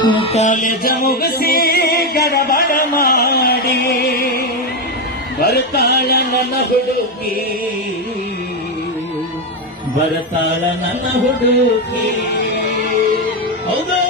ताल चऊं घसी करी वर तालुकी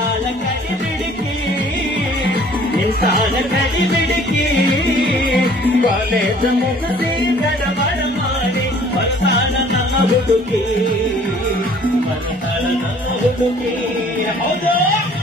ಕಾಲ ಕಡಿ ಬಿಡಿಕೆ ನಮ್ಮ ಹುಡುಕಿ